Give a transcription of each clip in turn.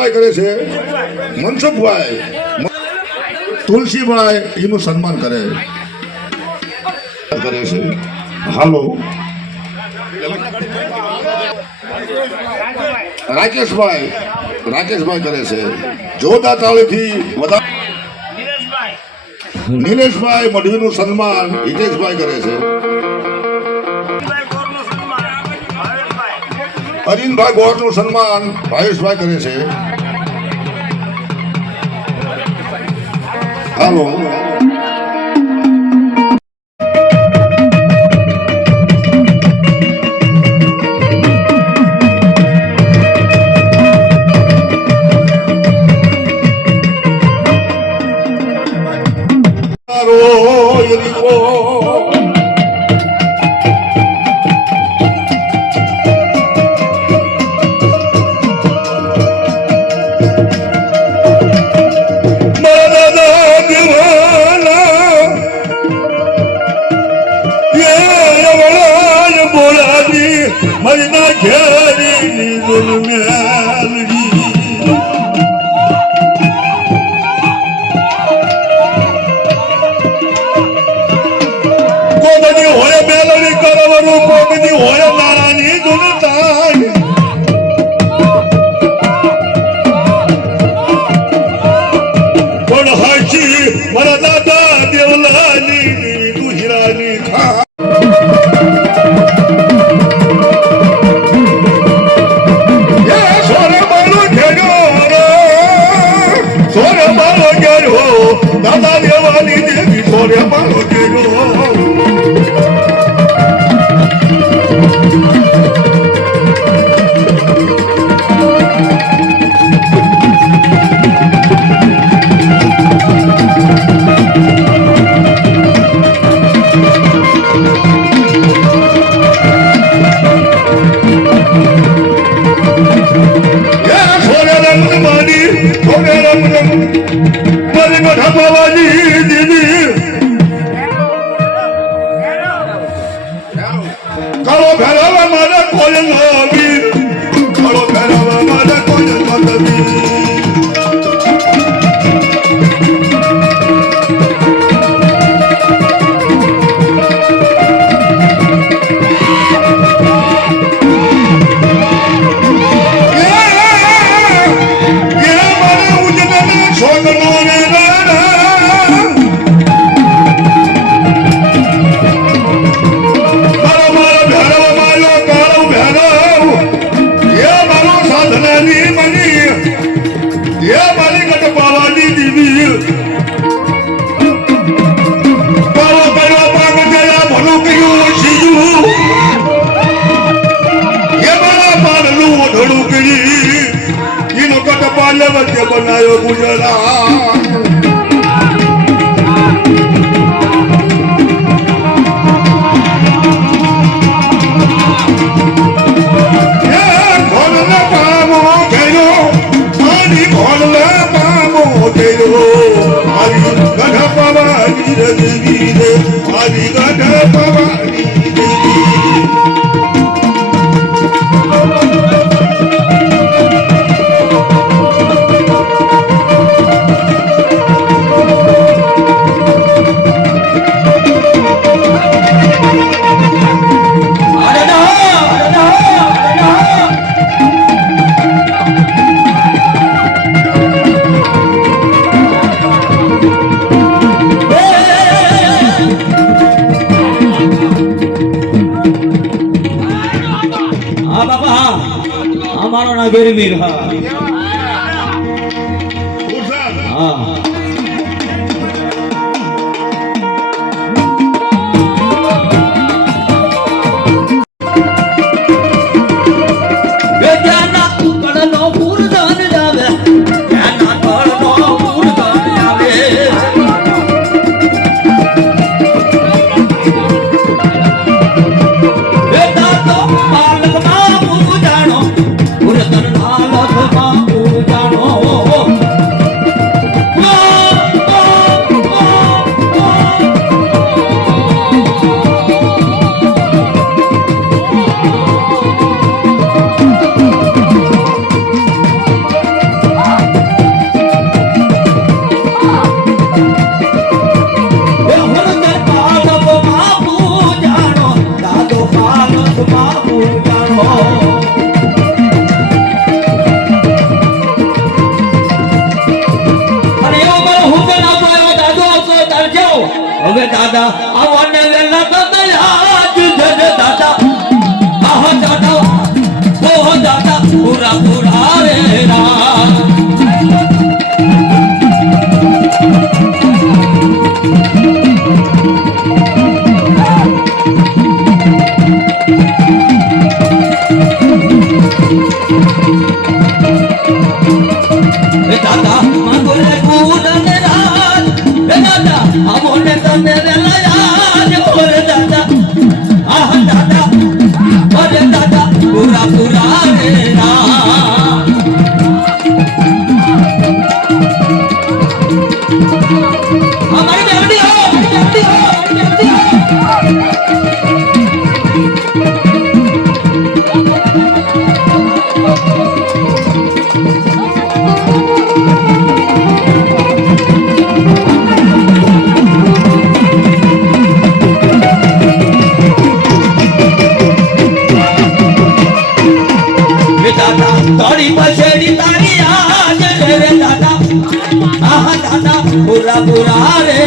મનસુખભાઈ કરે છે, મનસુખભાઈ તુલસીભાઈ એનું સન્માન કરે છે. હાલો રાકેશભાઈ કરે છે. જોરદાર તાળીથી નિલેશભાઈ મઢવીનું સન્માન હિતેશભાઈ કરે છે. અરવિંદભાઈ ગોળનું સન્માન ભાવેશભાઈ કરે છે. હાલો મરના ઘેરી કોકની હોય મેલડી કરવાનું, કોકની હોય નારાની દુનતા. પણ હાચી મારા દાદા દેવલાની તું હીરાની ખા. દાદા દેવાની દેવી છોરે મારો કેરો. છોરે રંગ માની છોરે રંગ ઢાબાવાની દીદી કાળો ભેરાવા મારા કોઈ નવી, કાળો ભેરાવા મારા કોઈ નવી. બનાયો ગુજરાત અમારો ના ગરમીર. હા હા Bye. કરજો હવે દાદા આવવાને વેલા તમે આજ જજ દાદા આહ દાદા ઓહ દાદા પૂરા પૂરા રે રા દાદા માંગોલે પૂરને રાત દાદા આવોને તમે વેલા આજ ઓર દાદા આહ દાદા ઓર દાદા પૂરા પૂરા રે રા हमारी जल्दी हो जल्दी हो जल्दी हो दादा तोड़ी पछेड़ी तारी आज रे दादा आह दादा पूरा पूरा रे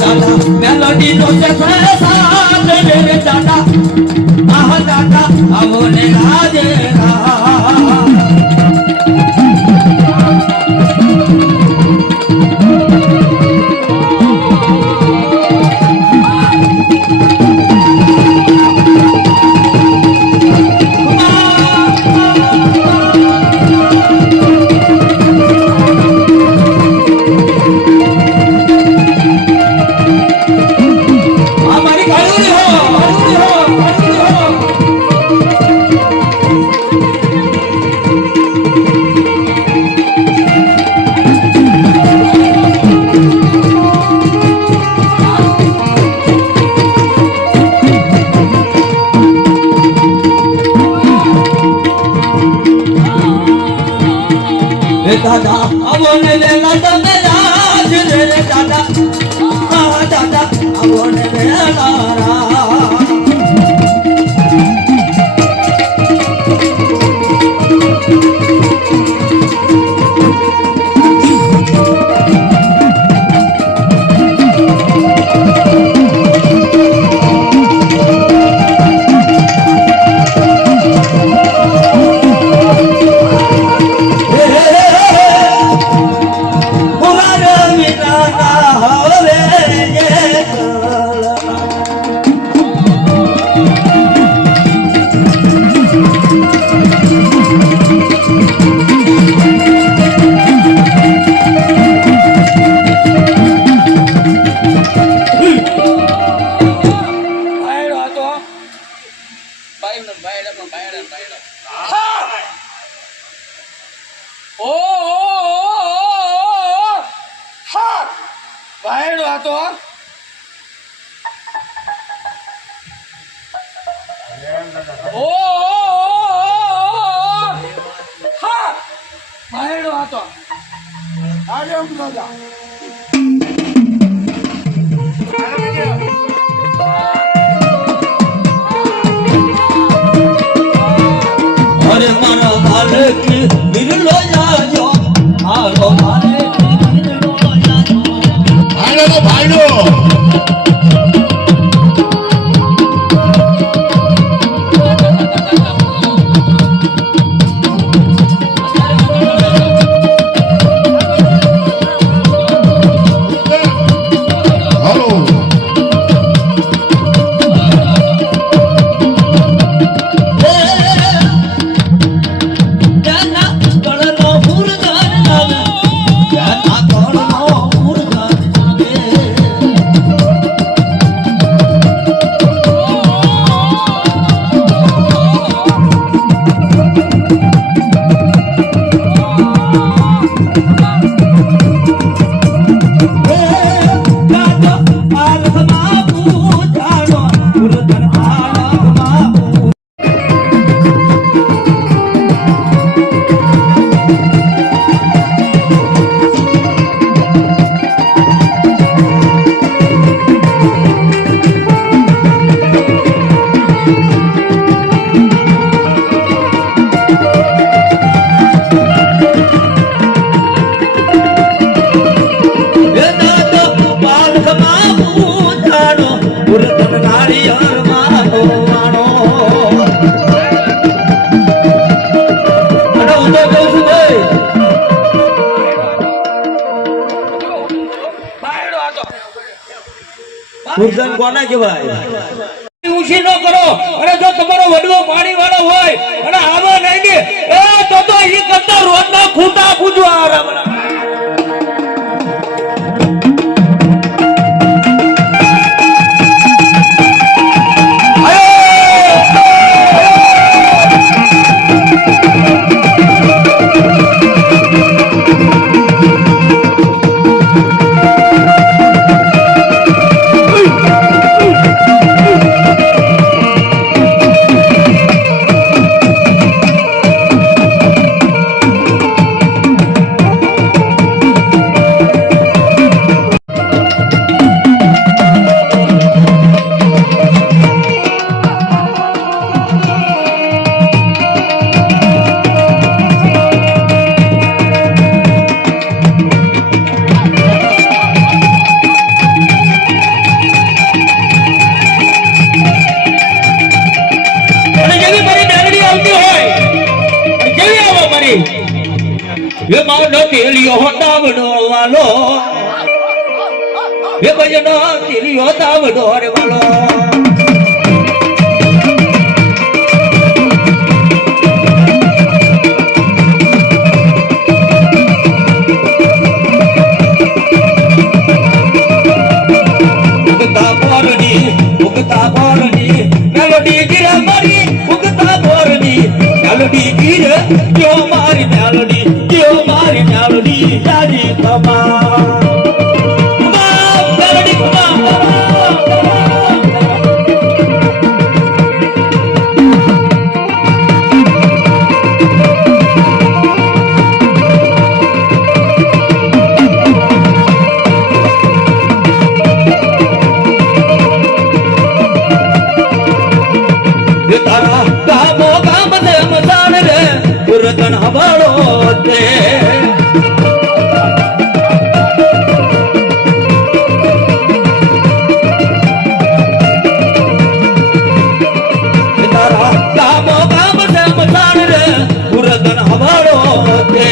दादा मेलोडी नो से साथ रे दादा आह दादा आवोने राजे दादा आवोने वेला तमे राज रे दादा आह दादा आवोने वेला रा अरे मानो मालिक मिलो जाओ मारो मालिक मिलो जाओ ભાઈડો ભાઈડો दादा કોને કહેવાય ઊંચી ન કરો અને જો તમારો વડવો પાણી વાળો હોય અને આવો નહીં ને એ તો ઈ કરતા રોજના ખૂટા પૂજવા આરામ ये मानो तेलियो दावड़ो वालो ये भजनो तेलियो दावड़ो रे वालो उगता बोरनी मेलोडी गिरा मारी उगता बोरनी मेलोडी गिरा क्यों मारी मेलोडी जाजी कमा मेलोडी कमा तारा कामो काम दे मसान रे गुरतन हवालो दे तारा कामो काम दे मसान रे गुरतन हवालो दे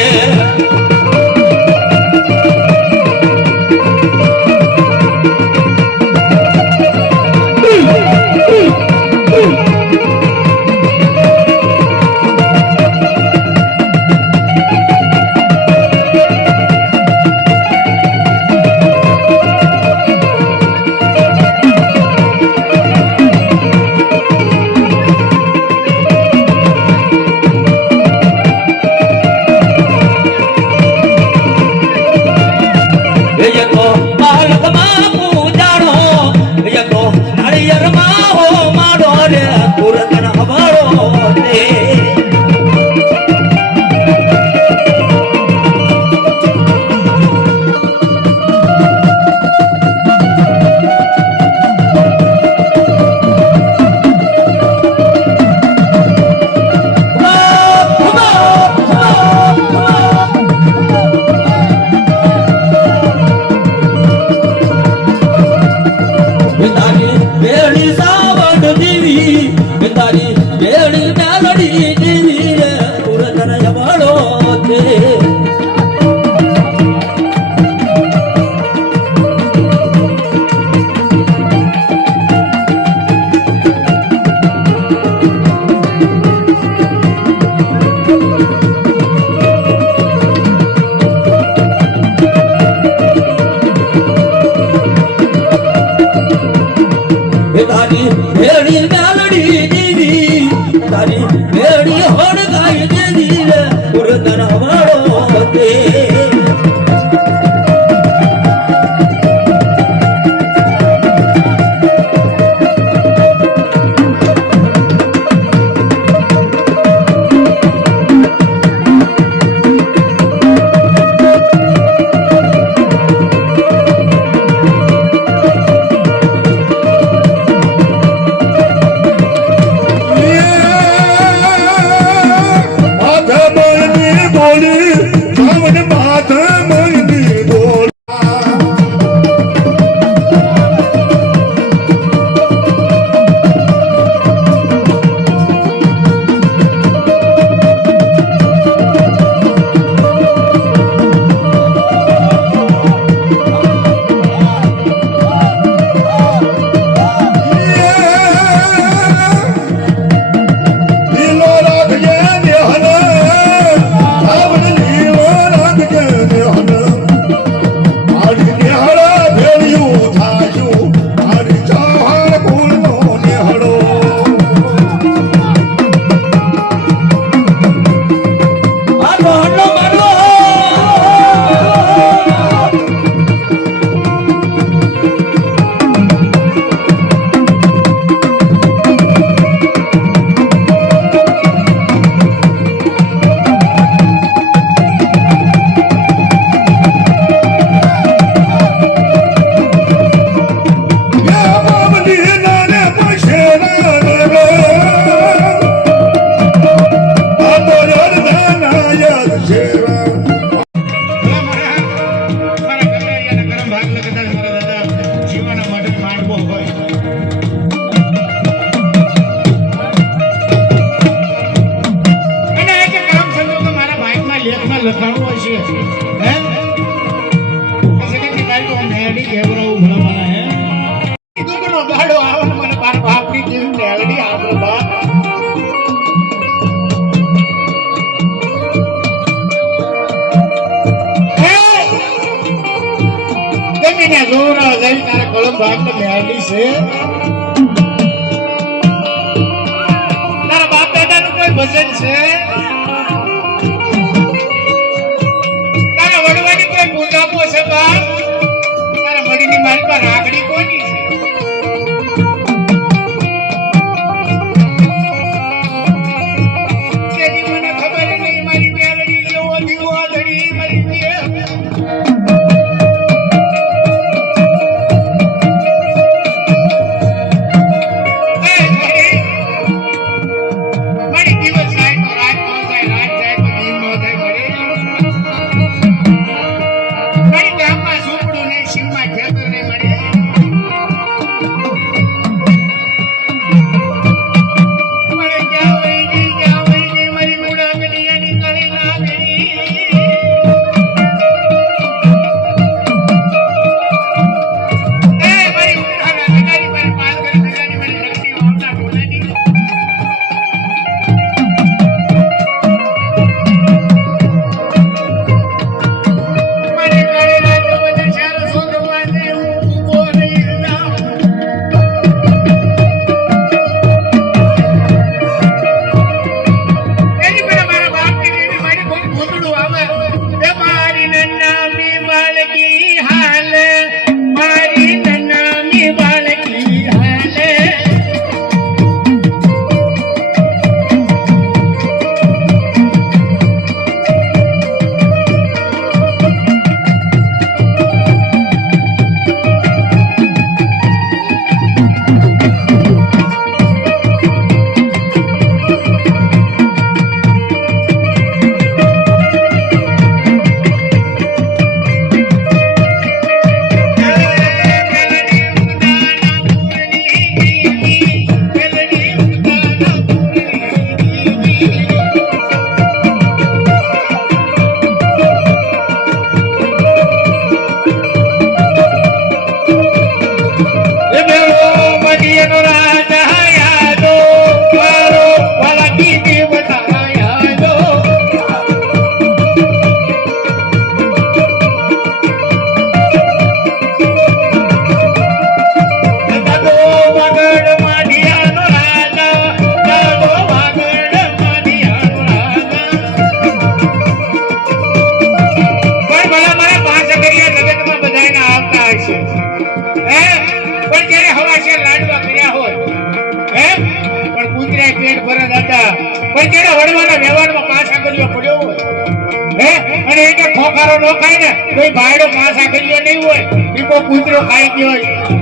तारी भेड़ी मेलड़ी दीदी तारी भेड़ी ભાગને મેળવી છે તારા બાપ દાદાનું કોઈ ભજન છે તારા વડવાની કોઈ પૂજાપો છે બાપ તારા વડીની મારી પર રાખડી કોની છે તેની મને ખબર નહીં મારી મેલડી જેવો દીવો ધડી મારી મેલ કોઈ ભાઈડો પાસા કર્યો નહીં હોય દીકો કૂતરો ખાઈ ગયો હોય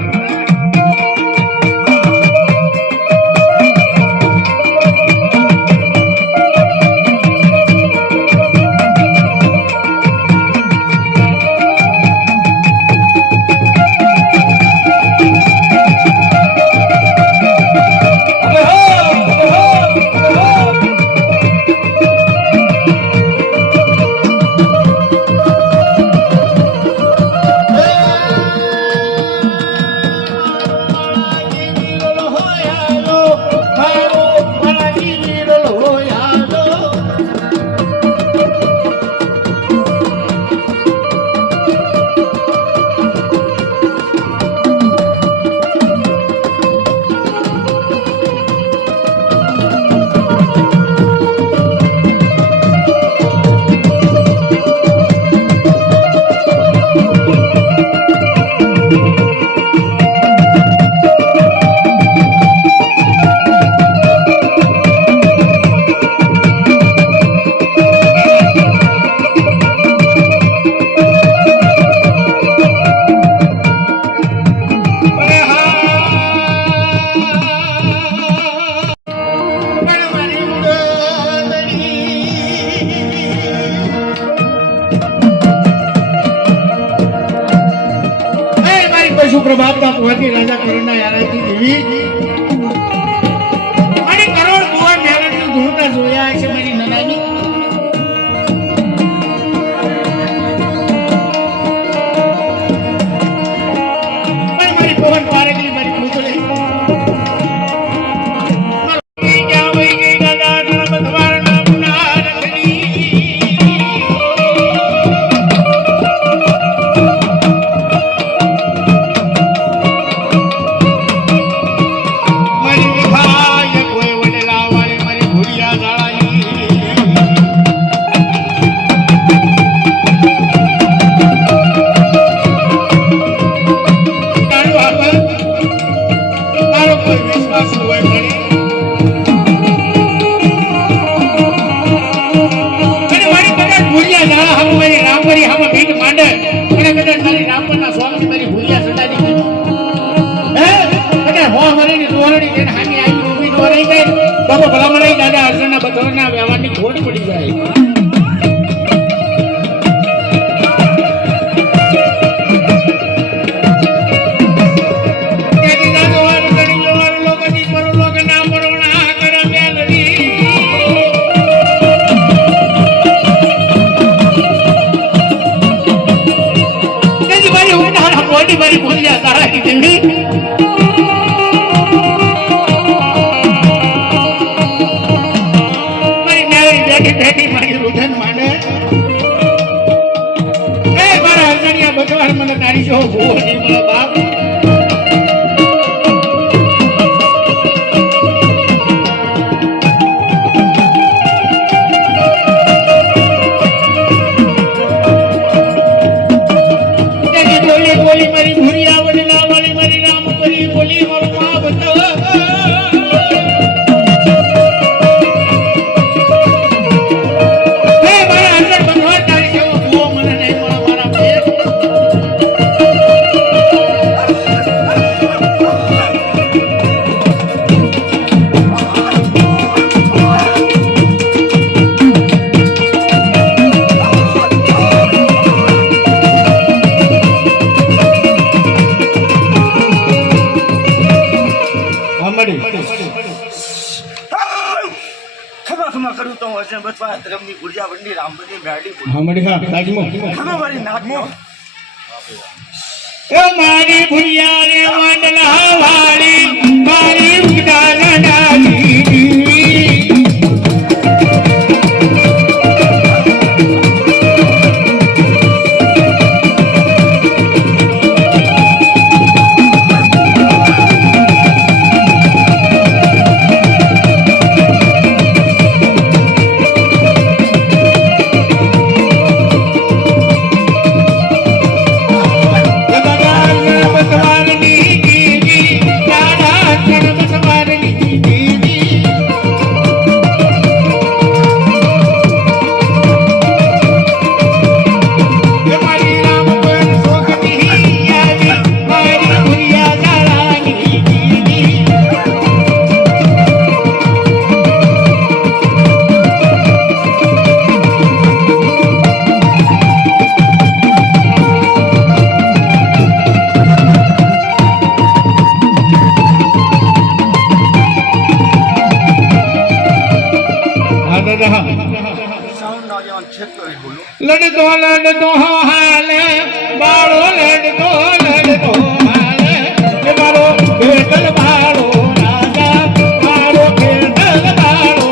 સુપ્રભાત માં પહોંચી રાજા કરુણા યારાથી દેવી અને કરોડ કુંવર મેલડી ધૂળતા જોયા છે મારી નનાની પણ મારી પવન પારેલી મારી પૂતળી દાદા અર્જુનના બથોરના વ્યવહારની ખોટ પડી જાય. તેથી દાદો અર્જુન જોર લોકની પર લોકના મરોણા કર મેલડી. તેથી મારી ઉનાળા મોટી મારી ભૂલ્યા તારા કીધી. બેટી મારી રુધન માંડે એ મારા અર્જુનિયા ભગવાન મને તારી જો ભૂવો નહીં મળે બાપ. બોલી બોલી મારી ભૂરિયા વડલા વાળી મારી રામ કરી બોલી મારો મા બતાવ. મારી ભૂરિયા રે વાંદલા વાળી મારી ઉડાના નાની. લડતો હાલે બાળો લડતો હાલે મારો બેટલ બાળો રાજા મારો બેટલ બાળો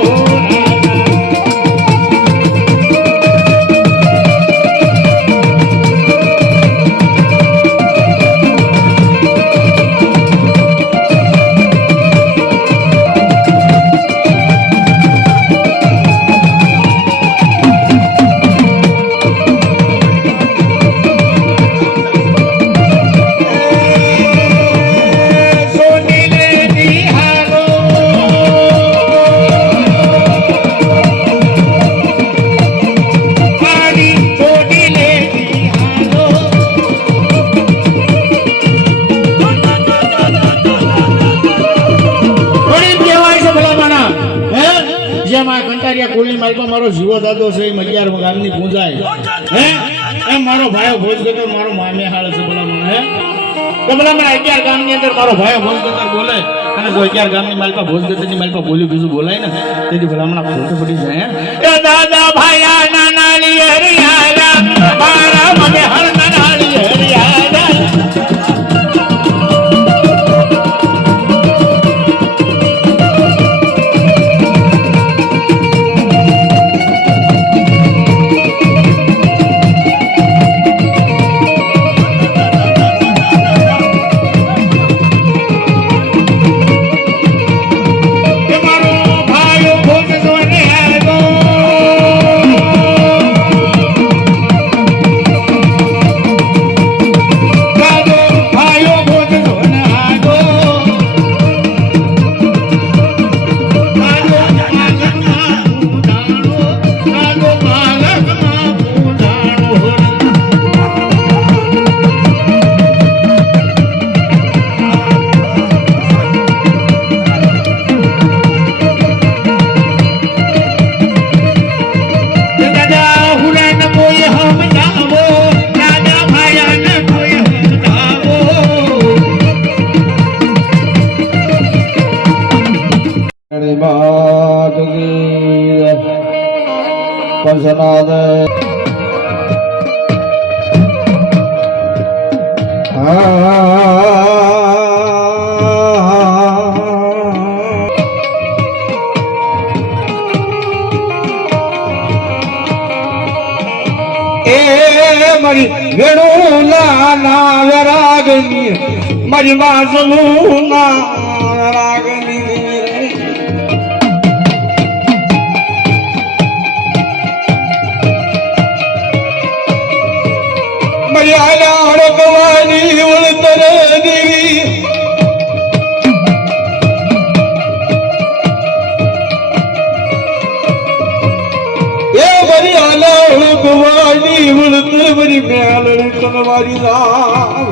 મારો જીવો દાદો છે એમ 11 ગામની પૂજાય હે એમ મારો ભાઈ ભોજ ગતો મારો મામે હાલ છે બોલા મને હે તો બોલા મને 11 ગામની અંદર મારો ભાઈ ભોજ ગતો બોલે અને જો 11 ગામની માલપા ભોજ ગતની માલપા બોલ્યું બીજું બોલાય ને તેથી ભલા હમણાં ખોટું પડી જાય હે એ દાદા ભાઈ નાનાલી હરિયાળા મારા મને હર નાનાલી હરિયાળા પંચનાદ મારી વેણુ ના રાગની મારી બાજલું ના રાગની મારી આલા હડકવાની ઉળતર દેવી એ મારી આલા હડકવાની ઉળતર મારી મેલડી તલવારી રામ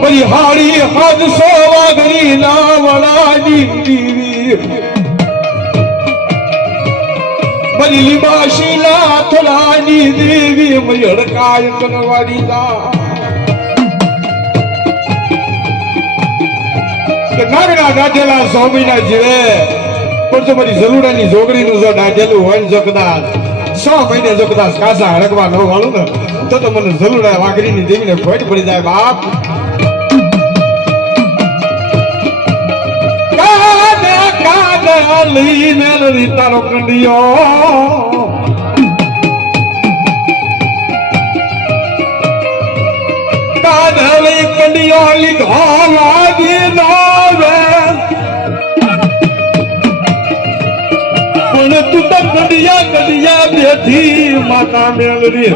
મારી હાડી હાથ સોવાગરી ના વડાની દેવી મારી લીબાશી લાથલાની દેવી મારી હડકાય તલવારી રામ નાગના દાઢેલા સ્વામીના જીવે પણ જો મારી ઝલુડાની જોગડીનું જો દાઢેલું હોય ને જો કદાચ 6 મહિને જો કદાચ કાસા હડકવા ન વાળું ને તો મને ઝલુડા વાઘરીની દેવીને ખોટ પડી જાય બાપ કાદ લઈને તારો કંડિયો કાદ લઈ કંડિયો લીધો લાગી નાવે પણ તું તો કંડિયા બેઠી માતા મેલડી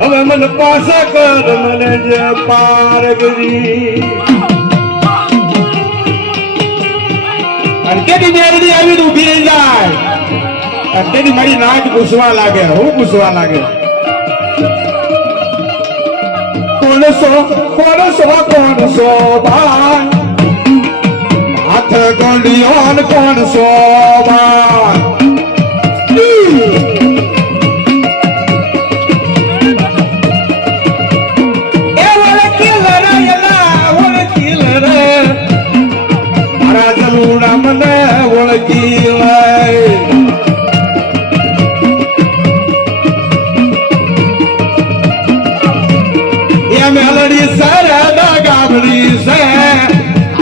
હવે મને પાછા કર મને જે પાર ગરી અને તેની મેલડી આવી ઉભી રહી જાય અને તેની મારી નાક પૂછવા લાગે હું પૂછવા લાગે કોણસો ભાઈ હાથ ગંડિયો ને કોણસો ભાઈ એ ઓળખી લે મારા જલુડા મને ઓળખી લે મેલડી સરદા ગામડી છે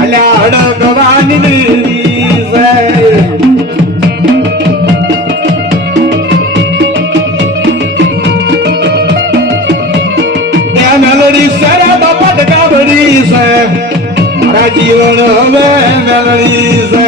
અલ્યા હડકવાની દેવી છે એ મેલડી સરદા પટ ગામડી છે મારા જીવન હવે મેલડી છે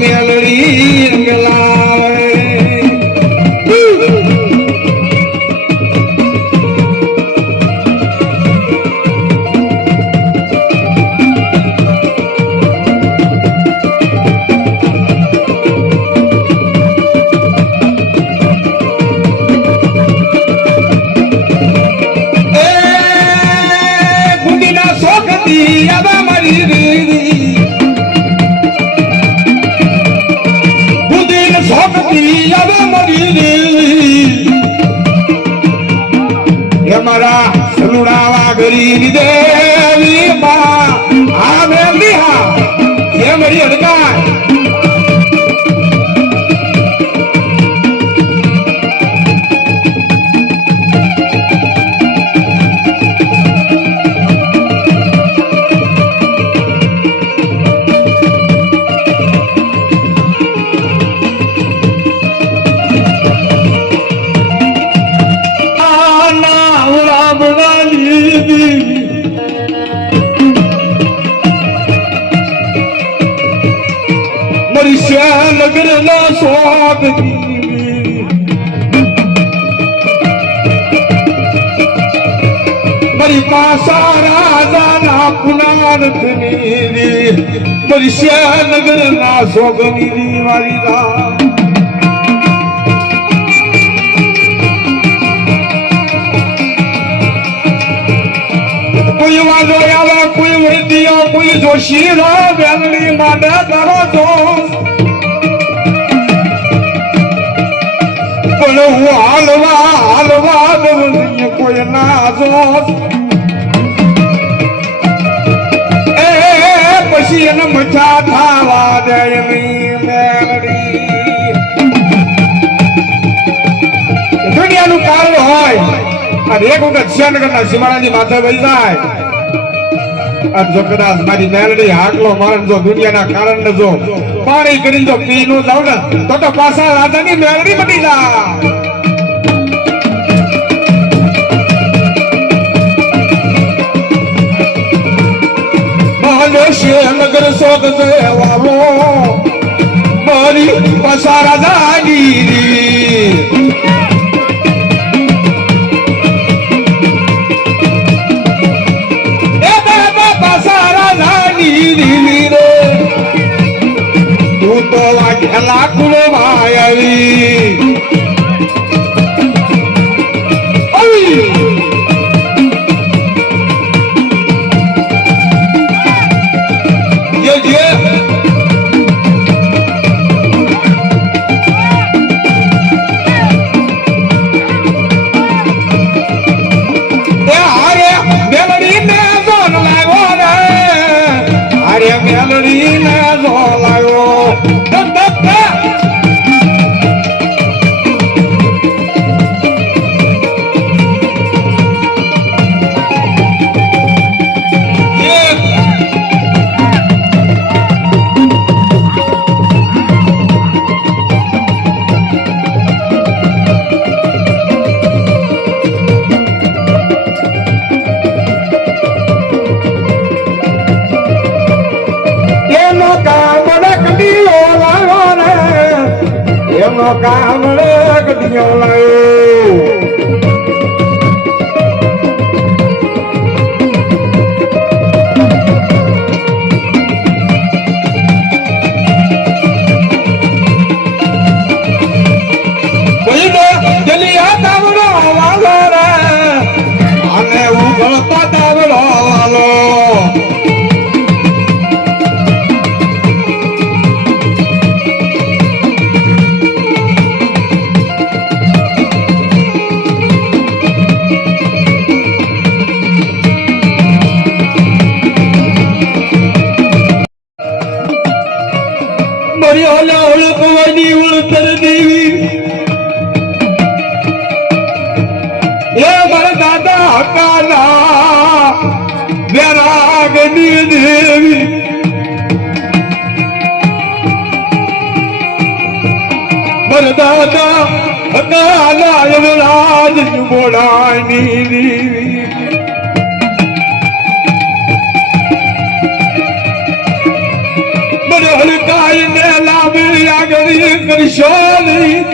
મેલડી રંગ લાવે ગુંડીના શોખથી આવા મારી રીરી મારા સલુડા વાઘરી દેવી માં આ મેલી હા એ મારી હડકાય નગર ના સ્વાગ મારી પાસા રાજા ના પુનારથ ની મારી નગર ના સોગની મારી રામ કોઈ વાંધો આવે કોઈ વૈદ્ય કોઈ જોશી રો વેલડી માટે કરો છો પણ હું હાલવા દઉં કોઈ ના જો પછી એને મજા થવા દે એની મેલડી દુનિયાનું કારણ હોય અને એક વખત શ્યાનગરના સીમાડાની માથે વહી જાય અને જો કદાચ મારી મેલડી હાકલો મારે જો દુનિયાના કારણ જો પાણી કરીને જો પી નો જાવ ને તો પાછા રાજાની મેલડી બની જાય નગર શોધ સેવાવો મારી પાછા રાજાની તું તો વાઘેલા કુળો માયવી કામળે ગઢિયો લાયો જલિયા તાવડો વાલો રે અને ઉગળતા તાવડો વાલો ઓળખવાની ઓળખર દેવી એ મારા દાદા હકાલા વેરાગની દેવી મારા દાદા હકાલા યુવરાજ મોડાની દેવી હલકાઈ ને લાંબી આગળી કરશો નહીં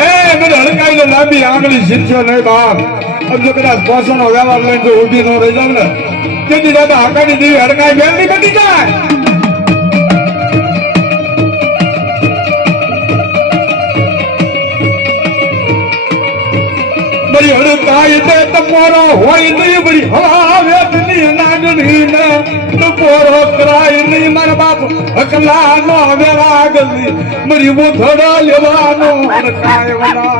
એ મને હલકાઈ ને લાંબી આંગળી શીખશો નહીં બાપ જો કદાચ પોષણનો વ્યવહાર લઈને જો ઊભી ન રહી જાવ ને તેથી દાદા હકાની દેવી હડકાઈ બેલની બની જાય બરી હડકાઈ દે તમારો હોય નહીં બરી હવા વેદની નાગણી ને પોરો કરાય નહીં મારા બાપ અકલા નો વેરા ગલી મરી મોથડો લેવાનો હડકાય વડા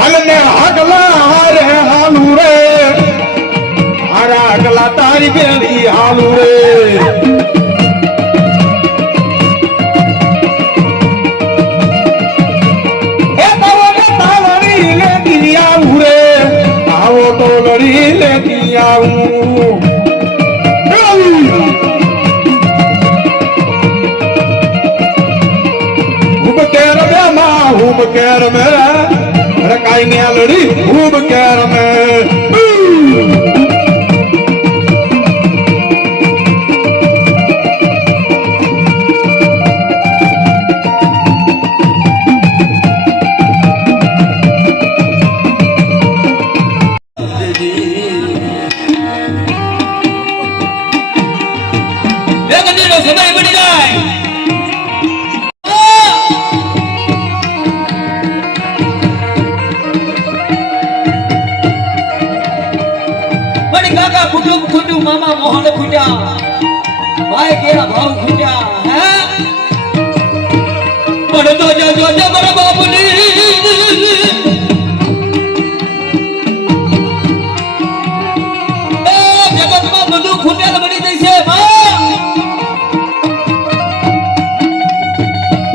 હલને હગલા હારે હાલુ રે હારા હગલા તારી બેલી હાલુ રે લડી લેતી આવું હુબ કેર મે માં હુબ કેર મે રકાઈ ને લડી હુબ કેર મે પણ તો જો મારા બાપની જગતમાં બધું ખૂટેલ બની જશે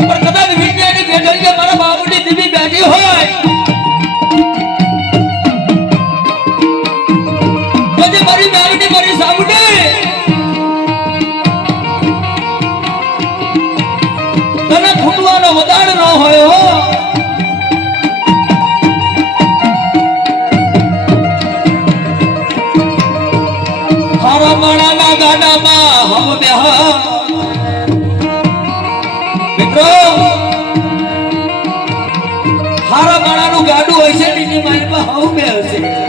પણ કદાચ વિજ્ઞાની બેઠો મારા બાપની દીવી બેઠી હોય પછી મારી મેલડી મારી સામુડી તને ખૂટવાનો વધાર ન હોય હો હારા માણાના ગાડામાં હમ બેહા મિત્રો હારા માણાનું ગાડું હોય છે એની માલમાં હમ બેહશે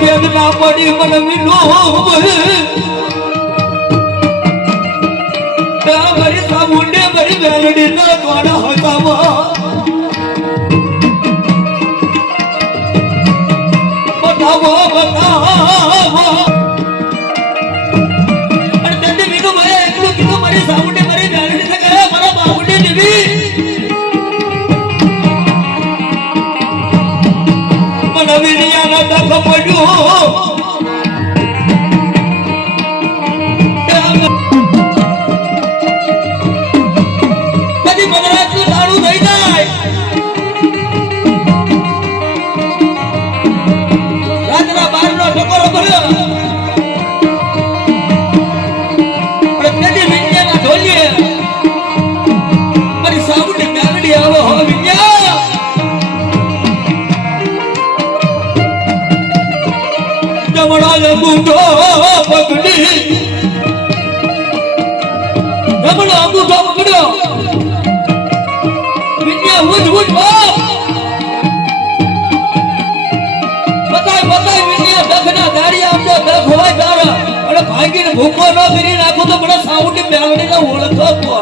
વેદના પડી મને વિનો મારી સામુંડે મારી મેલડી ના દ્વારા હતામાં બતાવો અને તેને વિનો મારે એટલું કીધું મારી સામુંડે મારી મેલડી ને કહે મારા બાબુડી દેવી મને વિનિયાના દખ પડ્યો ભૂકો ન કરી નાખો તો મને સાઉન્ડ મેલડી ના ઓળખો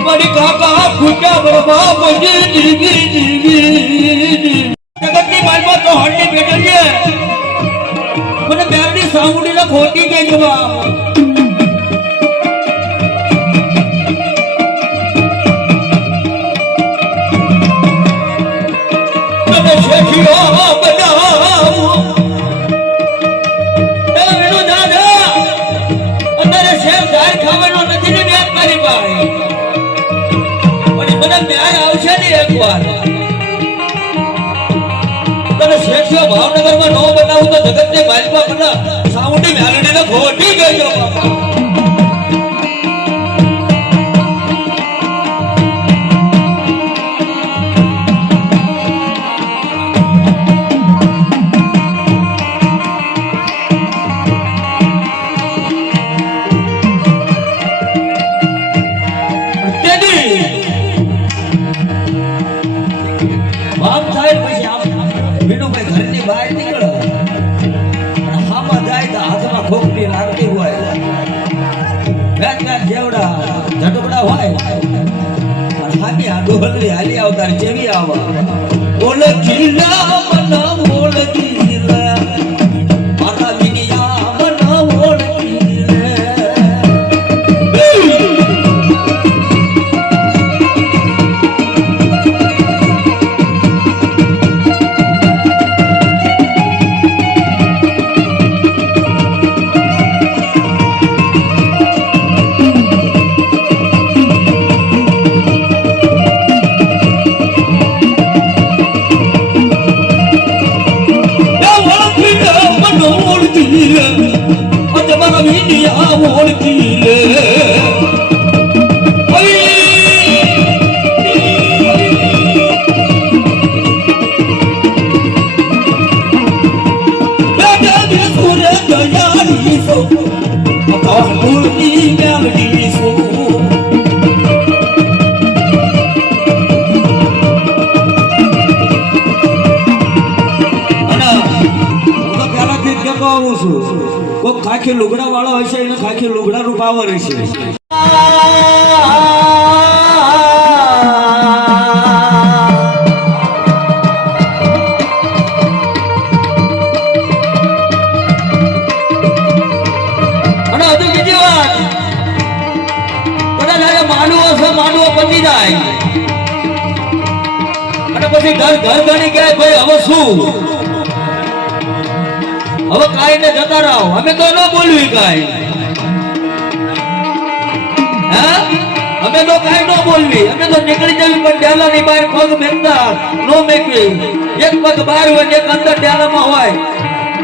મારી કાકા ફૂટા બરબા બજી જીવી જગતની માલમાં તો હંડી બેઠી મને મેલડી સાઉન્ડ ને ખોટી ગઈ જવા ભાવનગર માં નો બનાવું તો જગત ને બાજમાં બના સાઉન્ડી મેલડી ને ખોટી ગયો હાલી આવતા જેવી આવા ઓળખી ના મના ઓળખી ભૂલની મેલડી છું અને હું તો પહેલાથી જ કહેતો આવું છું કોઈ ખાખી લુગડા વાળો હશે એને ખાખી લુગડાનું પાવર હશે માનવો પતી જાય અને પછી ઘર ગણી ગયા ભાઈ હવે શું હવે કાઈ ને જતા રહો અમે તો ન બોલવી કાઈ હા અમે તો કાઈ ન બોલવી અમે તો નીકળી જવી પણ ડેલાની બહાર પગ મેકતા નો મેકવી એક પગ બહાર હોય એક અંદર ડેલામાં હોય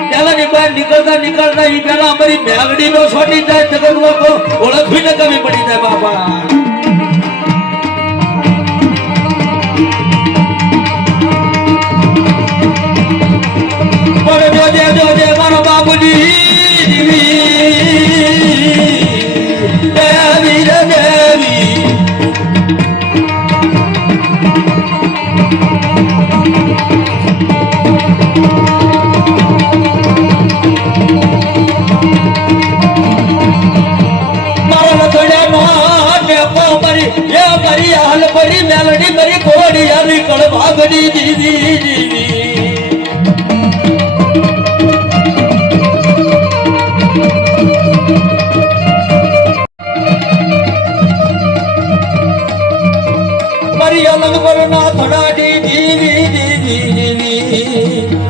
ડેલાની બહાર નીકળતા ઈ પેલા અમારી મેલડી નો છોટી જાય જગતમાં તો ઓળખવી ને કમી પડી જાય બાપા જોજે મારો બાબુજી દેવી રે દેવી મારો લખડ્યા મારી હાલ પડી મેલડી મારી કોડી આવી કળ ભાગડી દીદી અલગ બરના થડાડી દીવી દીવી દીવી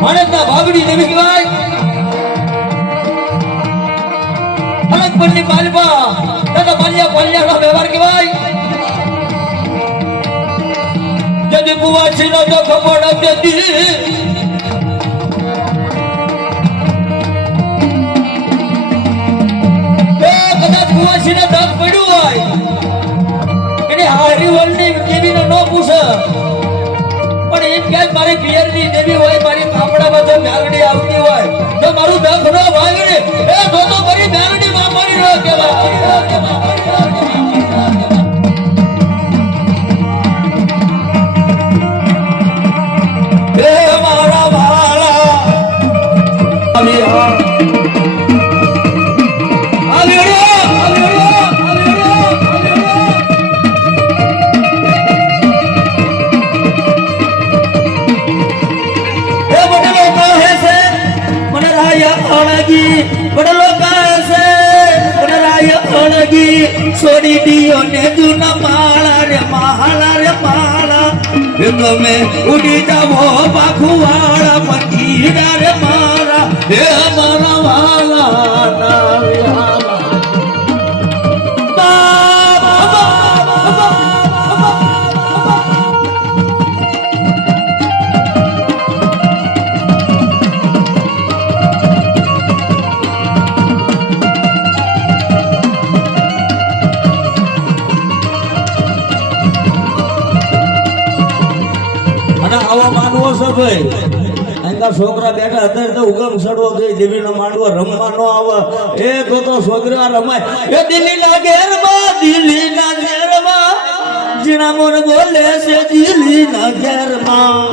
માણસના ભાગડી દેવી કહેવાય અલગ બરની પાલપા દાદા પાલિયા પાલિયાનો વ્યવહાર કહેવાય જદી કુવાસી નો તો ખબર દેતી કદાચ કુવાસી ને દગ પડ્યું હોય એને હારી વલની દેવીને ન પૂછે પણ એમ કે મારી પિયરની દેવી હોય મારી કાપડામાં જો મેલડી આવતી હોય તો મારું દગ ન ભાગે એ તો મારી મેલડી માં મારી રહ્યો કેવાય છોડી દિયો ને જૂના માળા રે માળા ગમે ઉડી જાવો પાખું વાળા પકીડા રે મારા હે મારા વાલા માનવો છે ભાઈ અહીંયા છોકરા બેઠા અત્યારે તો ઉગમ સડવો જોઈએ દેવીનો માંડવો રમવા ન આવે એ તો છોકરા રમાય એ દિલ્હીના ઘેરમાં જીણા મોર બોલે છે દિલ્હીના ઘેરમાં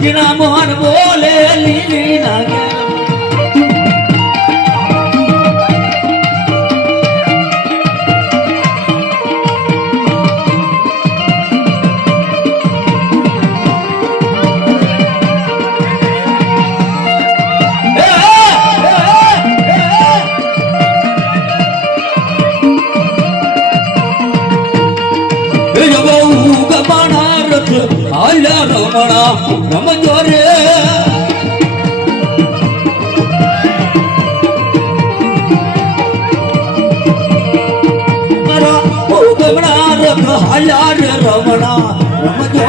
જીણા મોર બોલે લીલીના ઘેરમાં રમજો રે મારા ગમણા રખ હાલ્યા રે રમણા રમજો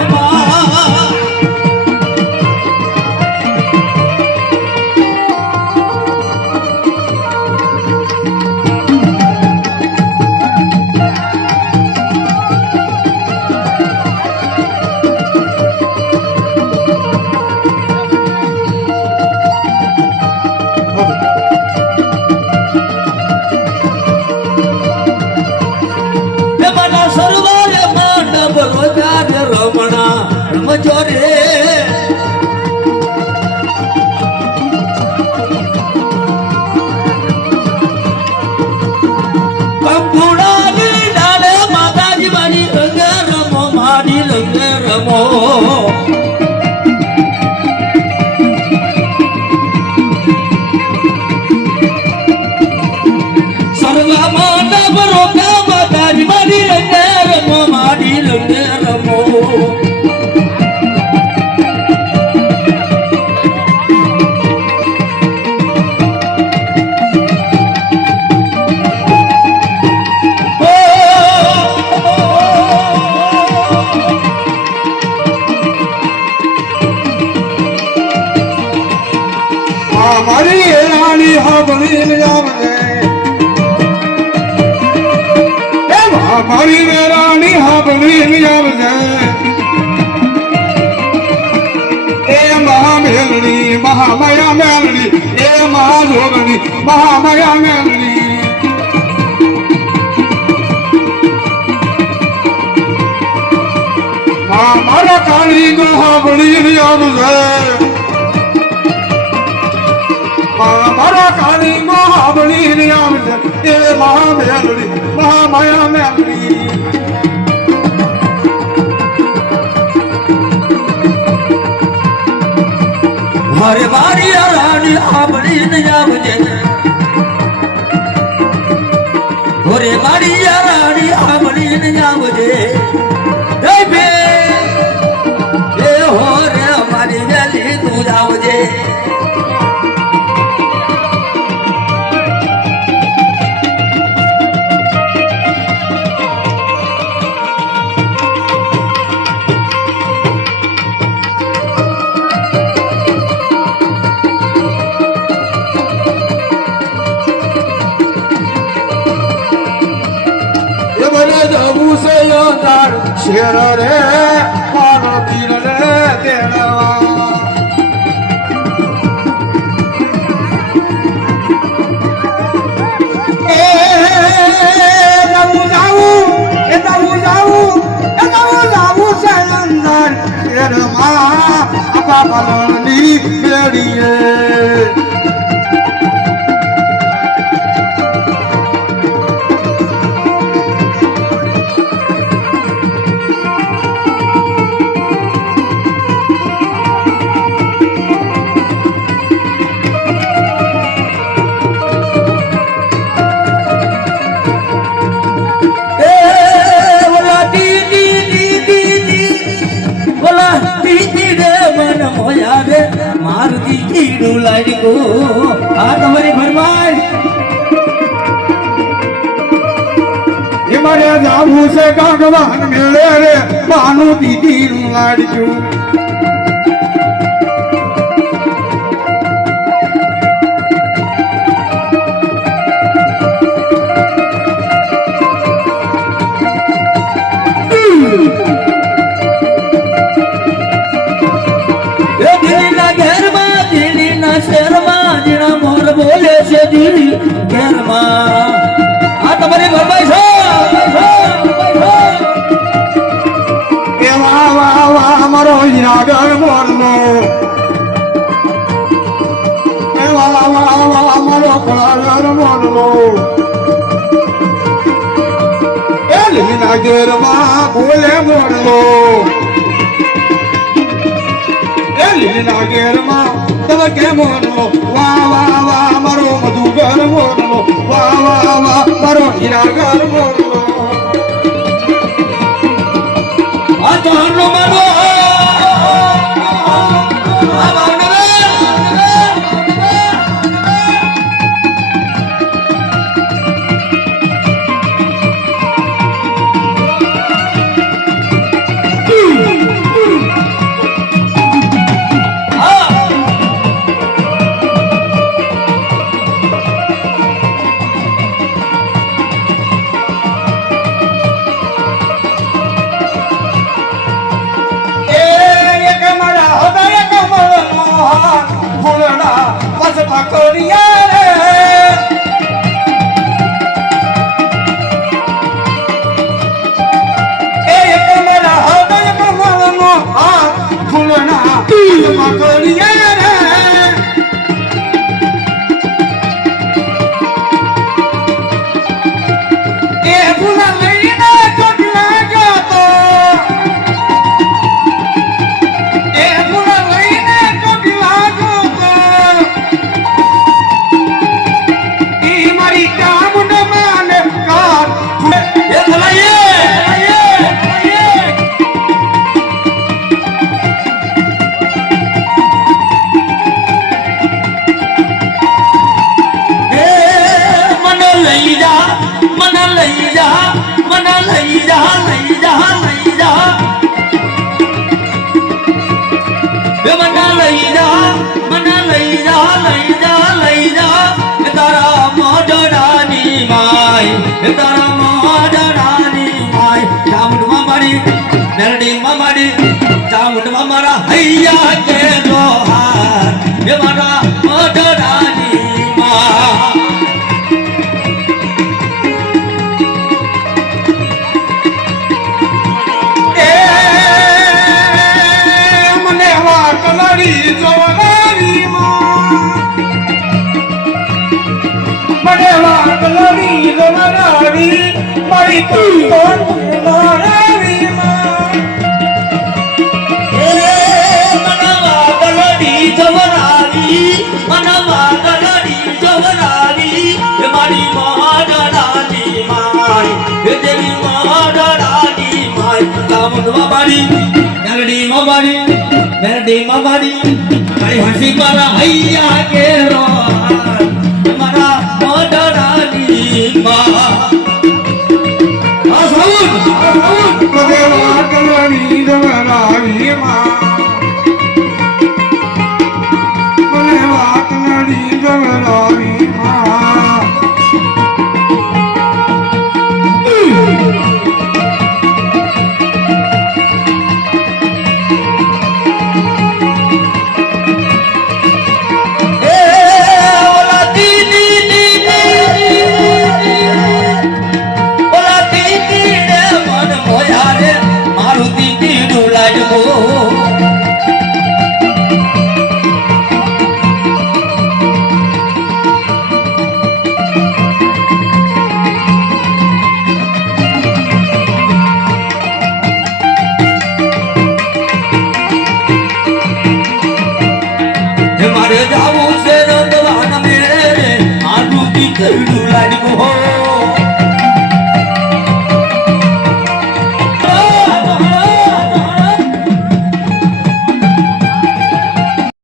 મારી વેરાણી હાબળી આવજે એ મહામેલડી મહામાયા મેલડી એ મહાજોગણી મહામાયા મેલડી મારા કાળી ગો હાબળી આવજે મારા કાળી ગો હાબળી આવજે એ મહામેલડી મહામાયા મેલડી મારે મારી રાણી સાંભળીને આવજે ઓરે મારી રાણી સાંભળીને આવજે એ બે એ હો રે મારી વેલી તું આવજે શેર રે મારો તીર રે તેડવા નવું જાવું છે અંદર શેરમાં આપા પલણની પેડીએ મારુતિ કીડું લાડકો આ તમારી ફરમાન એ મારે જાવું છે ગાગવાન મેળે રે માનું દીદીનું લાડક્યું શહેરમાં જીણા મોર બોલે છે દીદી ઘેરમાં આ તમારી ભરપાઈ છે એ વાહ વાહ વાહ મારો હીરાગર મોરલો એ વાહ વાહ વાહ મારો કળાગર મોરલો એ લીના ઘેરમાં બોલે મોરલો એ લીના ઘેરમાં તમે કેમ મોરલો વાહ વાહ વાહ મારો મધુગર મોરલો વાહ વાહ વાહ મારો હીરાગર મોરલો આ ચાંદલો મારો તારા મોઢડાની માય તારા મોઢડાની મને વાગલની જમનાવી મારી તું કોણ મારાવી માં એ મનવા ગલડી જવરાવી મનવા ગલડી જવરાવી એ મારી મહારાણી માય એ દેવી મહારાણી માય કામનવા મારી મેરડી મારી મારી હસી મારા હૈયા કેરો મારા મહારાણી માં આ સાઉન્ડ મને વાગલની જમનાવી માં મને વાગલની જમનાવી માં એ ઓલા દીદી ને મન મોયા રે મારું દીદી ડોલાડવો મારે જાવું છે રંગવાન મેળે મારું દીકરું લાડવો